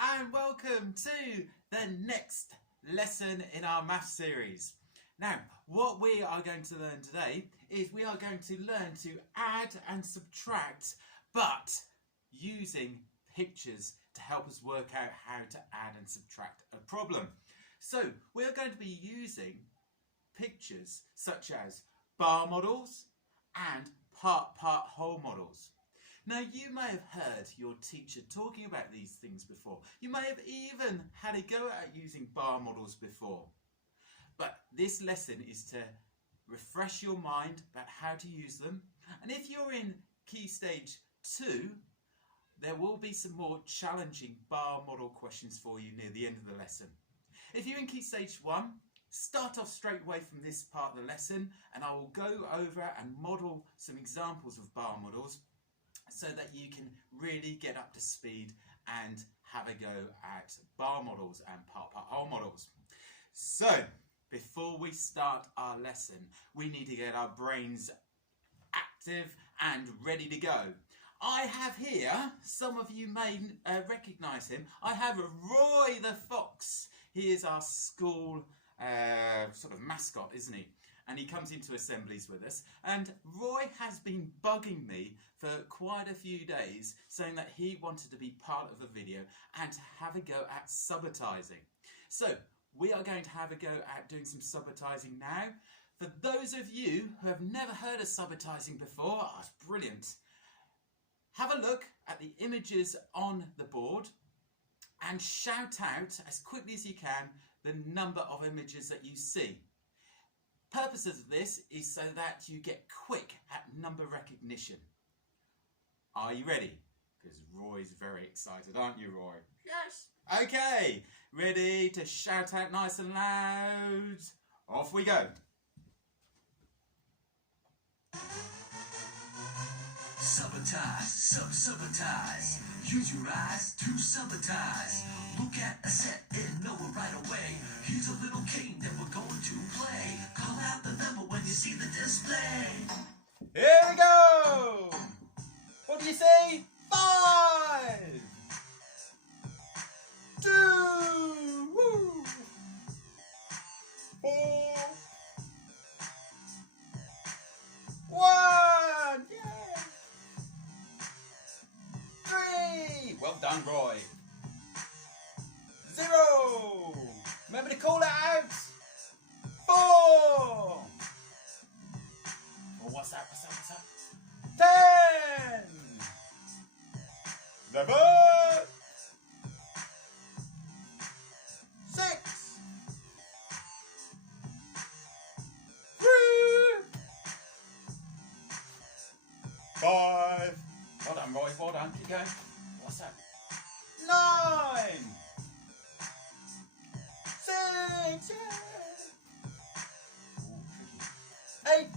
and welcome to the next lesson in our math series. Now, what we are going to learn today is we are going to learn to add and subtract, but using pictures to help us work out how to add and subtract a problem. So we're going to be using pictures such as bar models and part whole models. Now, you may have heard your teacher talking about these things before. You may have even had a go at using bar models before. But this lesson is to refresh your mind about how to use them. And if you're in Key Stage 2, there will be some more challenging bar model questions for you near the end of the lesson. If you're in Key Stage 1, start off straight away from this part of the lesson, and I will go over and model some examples of bar models so that you can really get up to speed and have a go at bar models and part whole models. So, before we start our lesson, we need to get our brains active and ready to go. I have here, some of you may recognise him, I have Roy the Fox. He is our school sort of mascot, isn't he? And he comes into assemblies with us. And Roy has been bugging me for quite a few days, saying that he wanted to be part of a video and to have a go at subitizing. So we are going to have a go at doing some subitizing now. For those of you who have never heard of subitizing before, it's brilliant. Have a look at the images on the board and shout out as quickly as you can the number of images that you see. Purpose of this is so that you get quick at number recognition. Are you ready? Because Roy's very excited, aren't you, Roy? Yes. Okay, ready to shout out nice and loud? Off we go. Subitize, subitize. Use your eyes to subitize. Look at a set and know it right away. Here's a little game that we're going to play. Call out the number when you see the display. Here we go! What do you say? 5! 2! Woo! 4! 1! Yeah! 3! Well done, Roy. 0! Remember to call it out. 4! Oh, what's that? 10! 11! 6! 3! 5! Well done, Roy. Well done. Keep going. What's that? 9! 6! Yeah. Ooh, tricky. 8!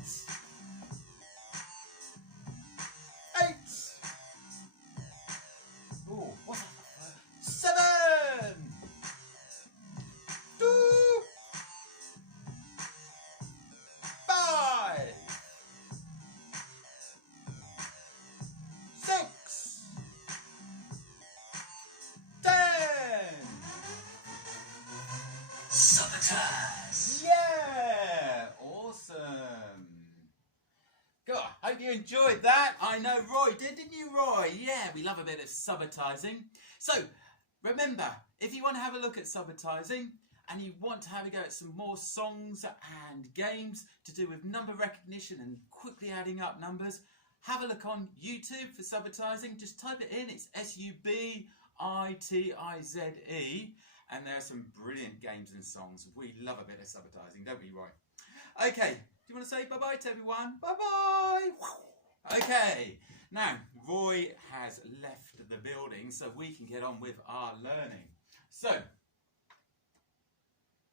8! Ooh, what's that? 7! 2! 5! 6! 10! Subitize. Yeah! Awesome! God, I hope you enjoyed that. I know Roy did, didn't you, Roy? Yeah, we love a bit of subitizing. So, remember, if you want to have a look at subitizing and you want to have a go at some more songs and games to do with number recognition and quickly adding up numbers, have a look on YouTube for subitizing. Just type it in. It's SUBITIZE. And there are some brilliant games and songs. We love a bit of subitizing, don't we, Roy? Okay, do you want to say bye-bye to everyone? Bye-bye! Okay, now Roy has left the building so we can get on with our learning. So,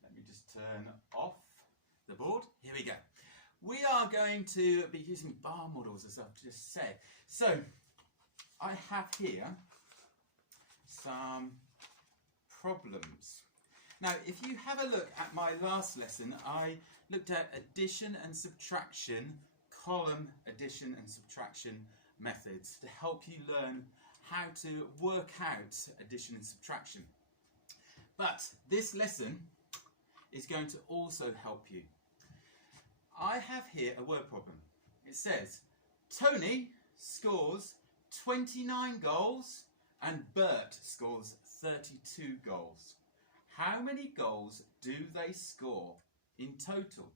let me just turn off the board. Here we go. We are going to be using bar models, as I've just said. So, I have here some problems. Now, if you have a look at my last lesson, I looked at addition and subtraction, column addition and subtraction methods to help you learn how to work out addition and subtraction. But this lesson is going to also help you. I have here a word problem. It says, Tony scores 29 goals and Bert scores 32 goals. How many goals do they score in total?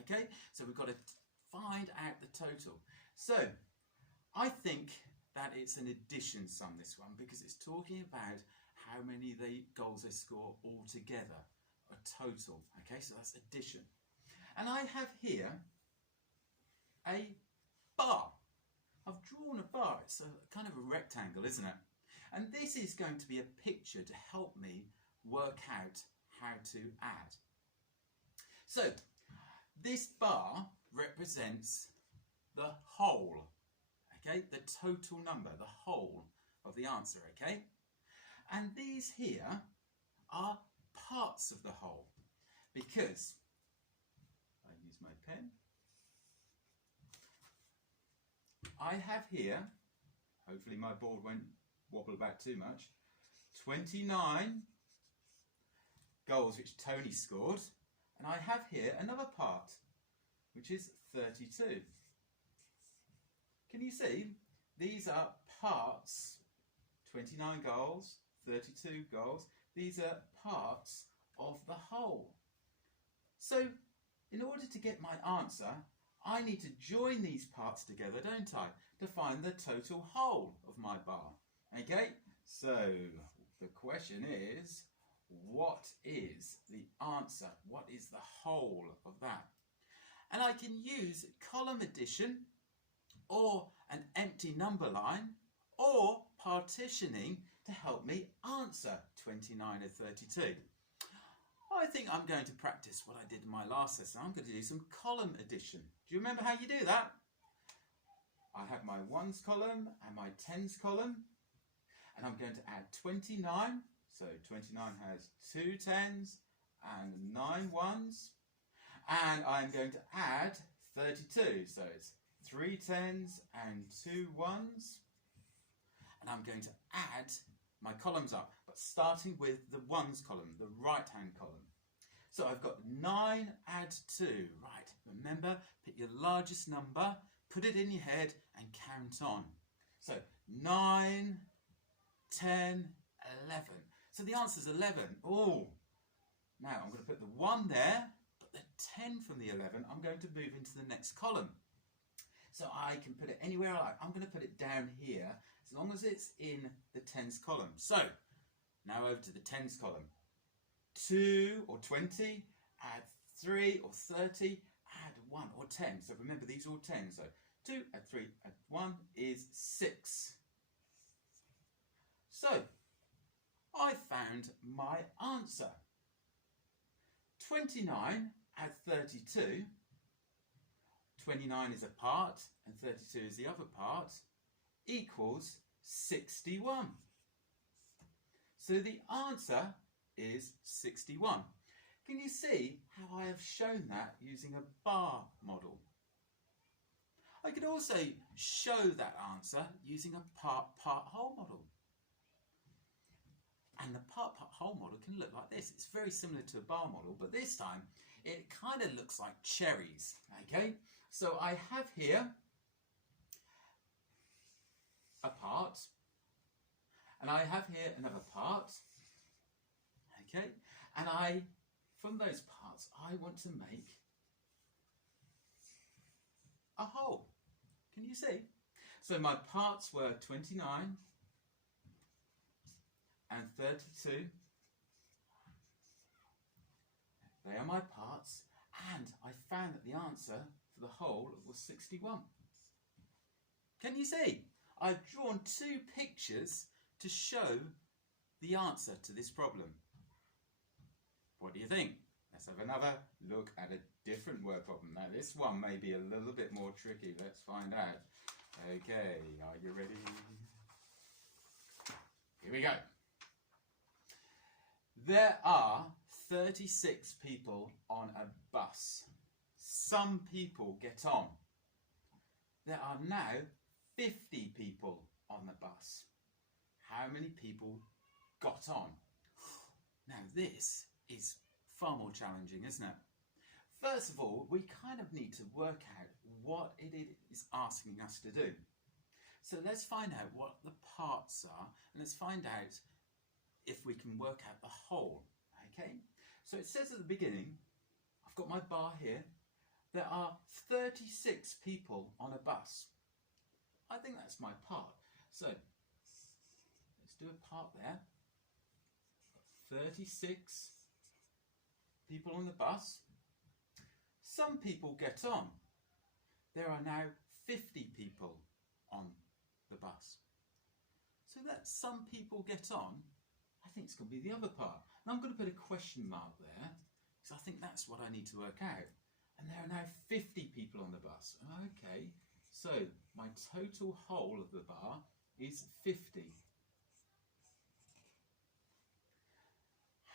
Okay, so we've got to find out the total. So I think that it's an addition sum, this one, because it's talking about how many goals they score altogether, a total. Okay, so that's addition. And I have here a bar. I've drawn a bar. It's a kind of a rectangle, isn't it? And this is going to be a picture to help me work out how to add. So this bar represents the whole, okay? The total number, the whole of the answer, okay? And these here are parts of the whole, because I use my pen. I have here, hopefully my board won't wobble about too much, 29 goals which Tony scored, and I have here another part which is 32. Can you see? These are parts, 29 goals, 32 goals. These are parts of the whole. So in order to get my answer, I need to join these parts together, don't I, to find the total whole of my bar. Okay, so the question is, what is the answer? What is the whole of that? And I can use column addition, or an empty number line, or partitioning to help me answer 29 or 32. I think I'm going to practice what I did in my last lesson. I'm going to do some column addition. Do you remember how you do that? I have my ones column and my tens column, and I'm going to add 29. So 29 has 2 tens and 9 ones, and I'm going to add 32. So it's 3 tens and 2 ones, and I'm going to add my columns up, but starting with the ones column, the right hand column. So I've got 9 add 2, right, remember, pick your largest number, put it in your head and count on. So 9, 10, 11. So the answer is 11. Oh, now I'm going to put the 1 there, but the 10 from the 11, I'm going to move into the next column. So I can put it anywhere I like. I'm going to put it down here, as long as it's in the tens column. So now over to the tens column. 2 or 20, add 3 or 30, add 1 or 10. So remember, these are all 10. So 2 add 3 add 1 is 6. So I found my answer. 29 add 32. 29 is a part and 32 is the other part, equals 61. So the answer is 61. Can you see how I have shown that using a bar model? I could also show that answer using a part-part-whole model. And the part-part-whole model can look like this. It's very similar to a bar model, but this time it kind of looks like cherries, okay? So I have here a part, and I have here another part, okay? And from those parts, I want to make a whole. Can you see? So my parts were 29 and 32. They are my parts, and I found that the answer for the whole was 61. Can you see? I've drawn 2 pictures to show the answer to this problem. What do you think? Let's have another look at a different word problem. Now this one may be a little bit more tricky. Let's find out. Okay, are you ready? Here we go. There are 36 people on a bus. Some people get on. There are now 50 people on the bus. how many people got on. Now this is far more challenging, isn't it? First of all, we kind of need to work out what it is asking us to do. So let's find out what the parts are, and let's find out if we can work out the whole. Okay, so it says at the beginning, I've got my bar here, there are 36 people on a bus. I think that's my part. So let's do a part there. 36 people on the bus. Some people get on. There are now 50 people on the bus. So that some people get on, I think it's going to be the other part. And I'm going to put a question mark there, because I think that's what I need to work out. And there are now 50 people on the bus. Okay, so my total whole of the bar is 50.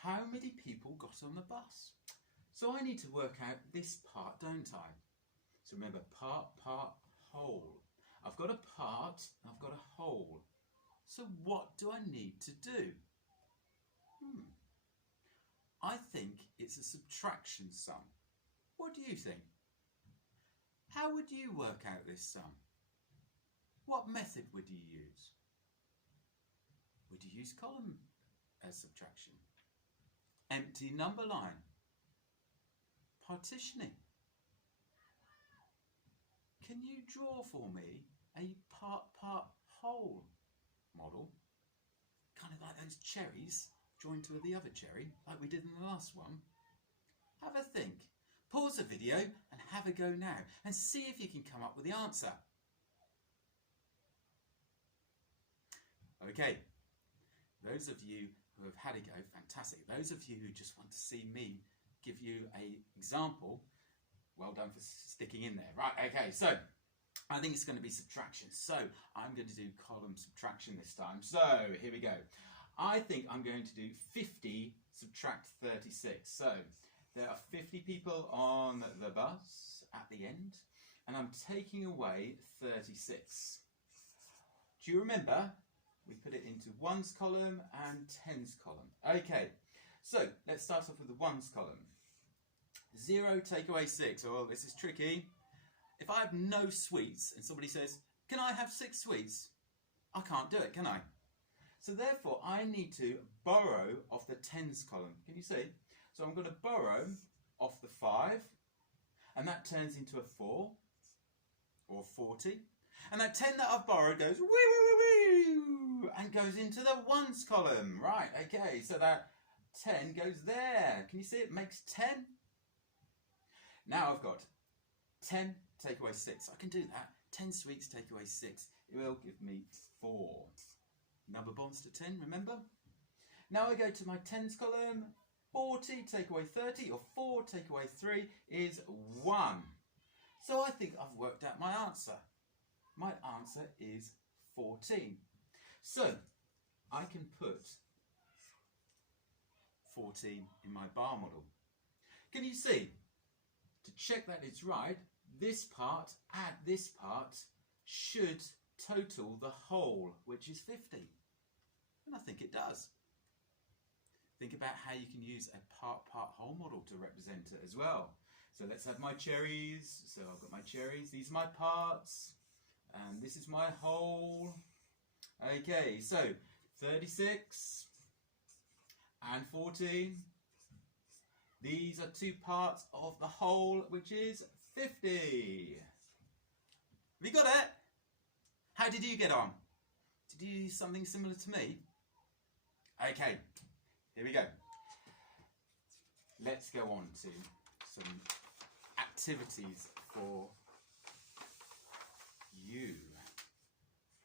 How many people got on the bus? So I need to work out this part, don't I? So remember, part, whole. I've got a part, I've got a whole. So what do I need to do? I think it's a subtraction sum. What do you think? How would you work out this sum? What method would you use? Would you use column as subtraction? Empty number line? Partitioning? Can you draw for me a part, whole model? Kind of like those cherries joined to the other cherry, like we did in the last one. Have a think. Pause the video and have a go now and see if you can come up with the answer. Okay, those of you who have had a go, fantastic. Those of you who just want to see me give you an example, well done for sticking in there. Right, okay, so I think it's going to be subtraction. So I'm going to do column subtraction this time. So here we go. I think I'm going to do 50 subtract 36. So there are 50 people on the bus at the end, and I'm taking away 36. Do you remember? We put it into ones column and tens column. Okay, so let's start off with the ones column. 0 take away 6. Oh, this is tricky. If I have no sweets and somebody says, can I have 6 sweets? I can't do it, can I? So therefore, I need to borrow off the tens column. Can you see? So I'm going to borrow off the 5, and that turns into a 4, or 40. And that 10 that I've borrowed goes, woo, woo, woo, woo, and goes into the ones column. Right, okay, so that 10 goes there. Can you see it makes 10? Now I've got 10 take away 6. I can do that. 10 sweets take away 6. It will give me 4. Number bonds to 10, remember? Now I go to my tens column. 40 take away 30, or 4 take away 3 is 1. So I think I've worked out my answer. My answer is 14. So I can put 14 in my bar model. Can you see? To check that it's right, this part add this part should total the whole, which is 50. And I think it does. Think about how you can use a part, whole model to represent it as well. So let's have my cherries. So I've got my cherries. These are my parts. And this is my whole. Okay, so 36 and 14. These are 2 parts of the whole, which is 50. Have you got it? How did you get on? Did you do something similar to me? Okay, here we go. Let's go on to some activities for you.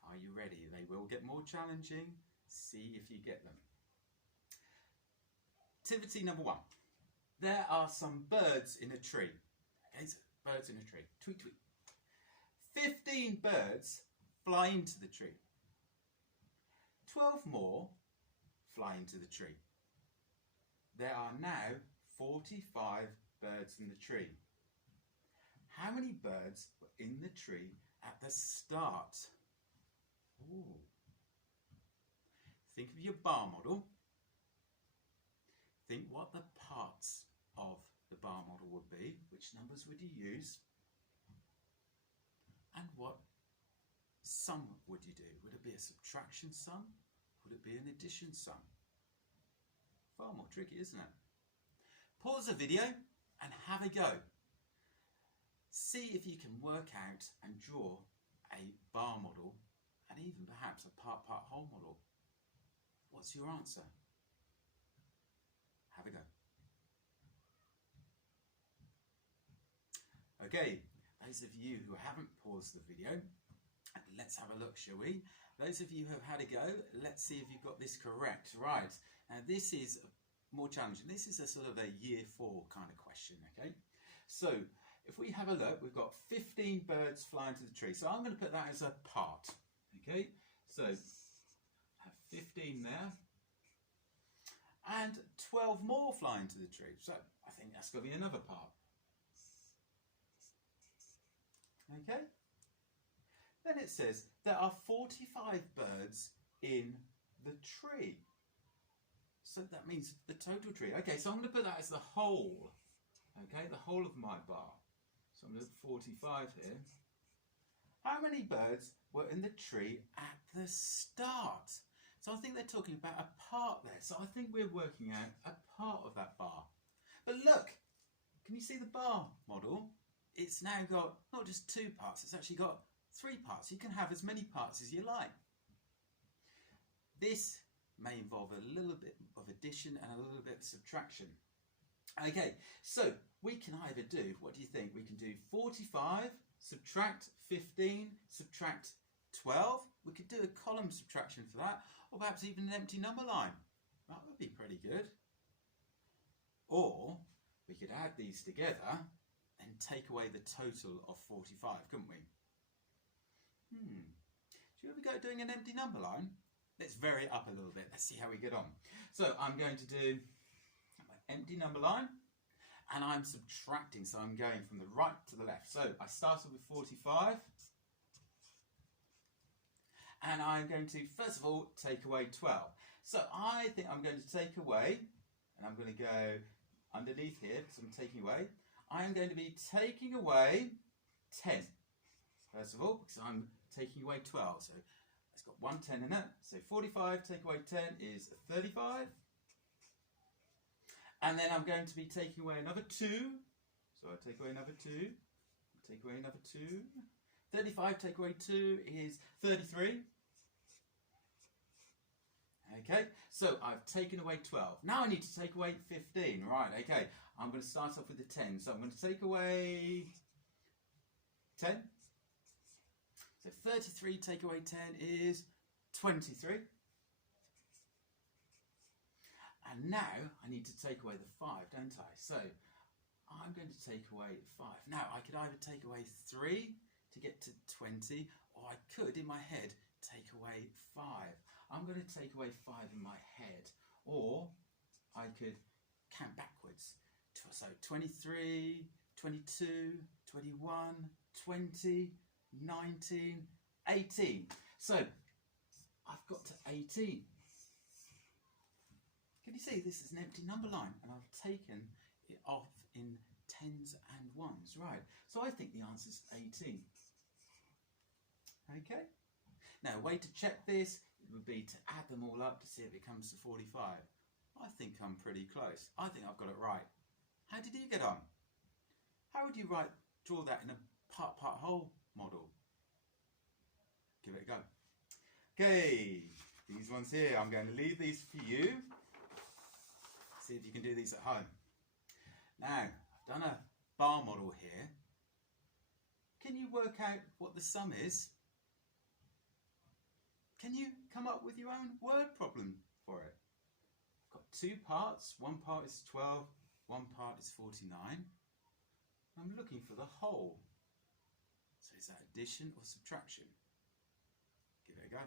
Are you ready? They will get more challenging. See if you get them. Activity number 1. There are some birds in a tree. Okay, so birds in a tree. Tweet, tweet. 15 birds fly into the tree. 12 more fly into the tree. There are now 45 birds in the tree. How many birds were in the tree at the start? Ooh. think of your bar model. Think what the parts of the bar model would be. Which numbers would you use? And what sum would you do? Would it be a subtraction sum? Would it be an addition sum? Far more tricky, isn't it? Pause the video and have a go. See if you can work out and draw a bar model and even perhaps a part-whole model. What's your answer? Have a go. Okay, those of you who haven't paused the video, let's have a look, shall we? Those of you who have had a go, let's see if you've got this correct. Right, now this is more challenging. This is a sort of a year 4 kind of question, okay? So, if we have a look, we've got 15 birds flying to the tree. So I'm going to put that as a part, okay? So, have 15 there. And 12 more flying to the tree. So, I think that's got to be another part. Okay? Then it says there are 45 birds in the tree. So that means the total tree. Okay, so I'm going to put that as the whole. Okay, the whole of my bar. So I'm going to put 45 here. How many birds were in the tree at the start? So I think they're talking about a part there. So I think we're working out a part of that bar. But look, can you see the bar model? It's now got not just 2 parts, it's actually got 3 parts. You can have as many parts as you like. This may involve a little bit of addition and a little bit of subtraction. Okay, so we can either do, what do you think? We can do 45, subtract 15, subtract 12. We could do a column subtraction for that, or perhaps even an empty number line. That would be pretty good. Or we could add these together and take away the total of 45, couldn't we? Should we ever go doing an empty number line? Let's vary it up a little bit. Let's see how we get on. So I'm going to do my empty number line, and I'm subtracting. So I'm going from the right to the left. So I started with 45, and I'm going to, first of all, take away 12. So I think I'm going to take away, and I'm going to go underneath here, so I'm taking away. I'm going to be taking away 10. First of all, because I'm taking away 12. So it's got 1 10 in it. So 45 take away 10 is 35. And then I'm going to be taking away another 2. So I take away another 2. Take away another 2. 35 take away 2 is 33. Okay, so I've taken away 12. Now I need to take away 15. Right, okay. I'm going to start off with the 10. So I'm going to take away 10. So 33 take away 10 is 23. And now I need to take away the 5, don't I? So I'm going to take away 5. Now I could either take away 3 to get to 20, or I could, in my head, take away 5. I'm going to take away 5 in my head, or I could count backwards. So 23, 22, 21, 20, 19, 18. So I've got to 18. Can you see this is an empty number line, and I've taken it off in 10s and 1s, right? So I think the answer is 18. Okay. Now, a way to check this would be to add them all up to see if it comes to 45. I think I'm pretty close. I think I've got it right. How did you get on? How would you draw that in a part-whole model? Give it a go. Okay, these ones here, I'm going to leave these for you. See if you can do these at home. Now, I've done a bar model here. Can you work out what the sum is? Can you come up with your own word problem for it? I've got 2 parts. One part is 12, one part is 49. I'm looking for the whole. So is that addition or subtraction? Give it a go.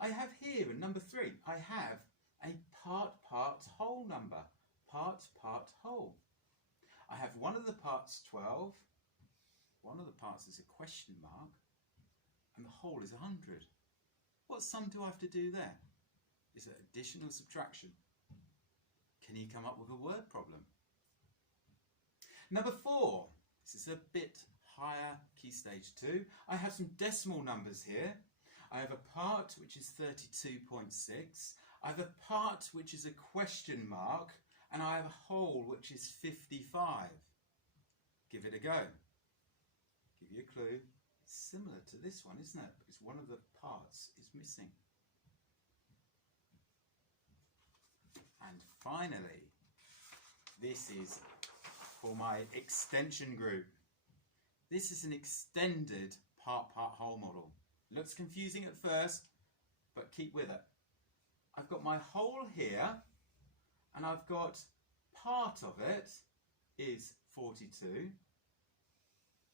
I have here in number 3, I have a part-whole number. Part-whole. I have one of the parts 12, one of the parts is a question mark, and the whole is 100. What sum do I have to do there? Is it addition or subtraction? Can you come up with a word problem? Number 4. This is a bit higher, key stage 2. I have some decimal numbers here. I have a part which is 32.6. I have a part which is a question mark. And I have a whole which is 55. Give it a go. Give you a clue. It's similar to this one, isn't it? Because one of the parts is missing. And finally, this is for my extension group. This is an extended part-whole model. Looks confusing at first, but keep with it. I've got my whole here, and I've got part of it is 42.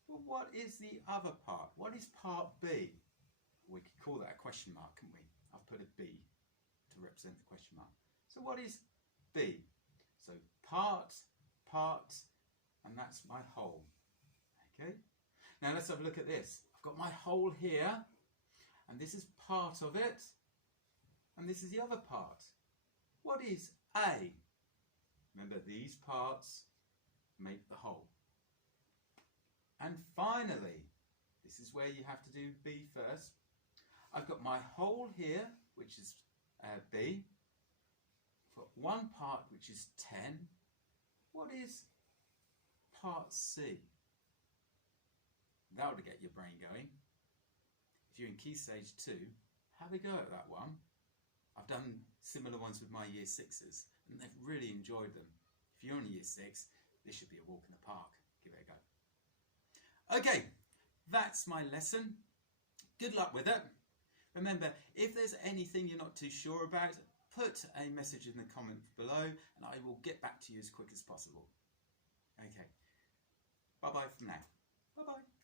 Well, what is the other part? What is part B? We could call that a question mark, couldn't we? I've put a B to represent the question mark. So what is B? So part, and that's my whole. Okay? Now let's have a look at this. I've got my whole here, and this is part of it, and this is the other part. What is A? Remember, these parts make the whole. And finally, this is where you have to do B first. I've got my whole here, which is B. I've got one part, which is 10. What is part C? That would get your brain going. If you're in Key Stage 2, have a go at that one. I've done similar ones with my Year 6s, and they've really enjoyed them. If you're in Year 6, this should be a walk in the park. Give it a go. Okay, that's my lesson. Good luck with it. Remember, if there's anything you're not too sure about, put a message in the comments below and I will get back to you as quick as possible. Okay, bye-bye for now. Bye-bye.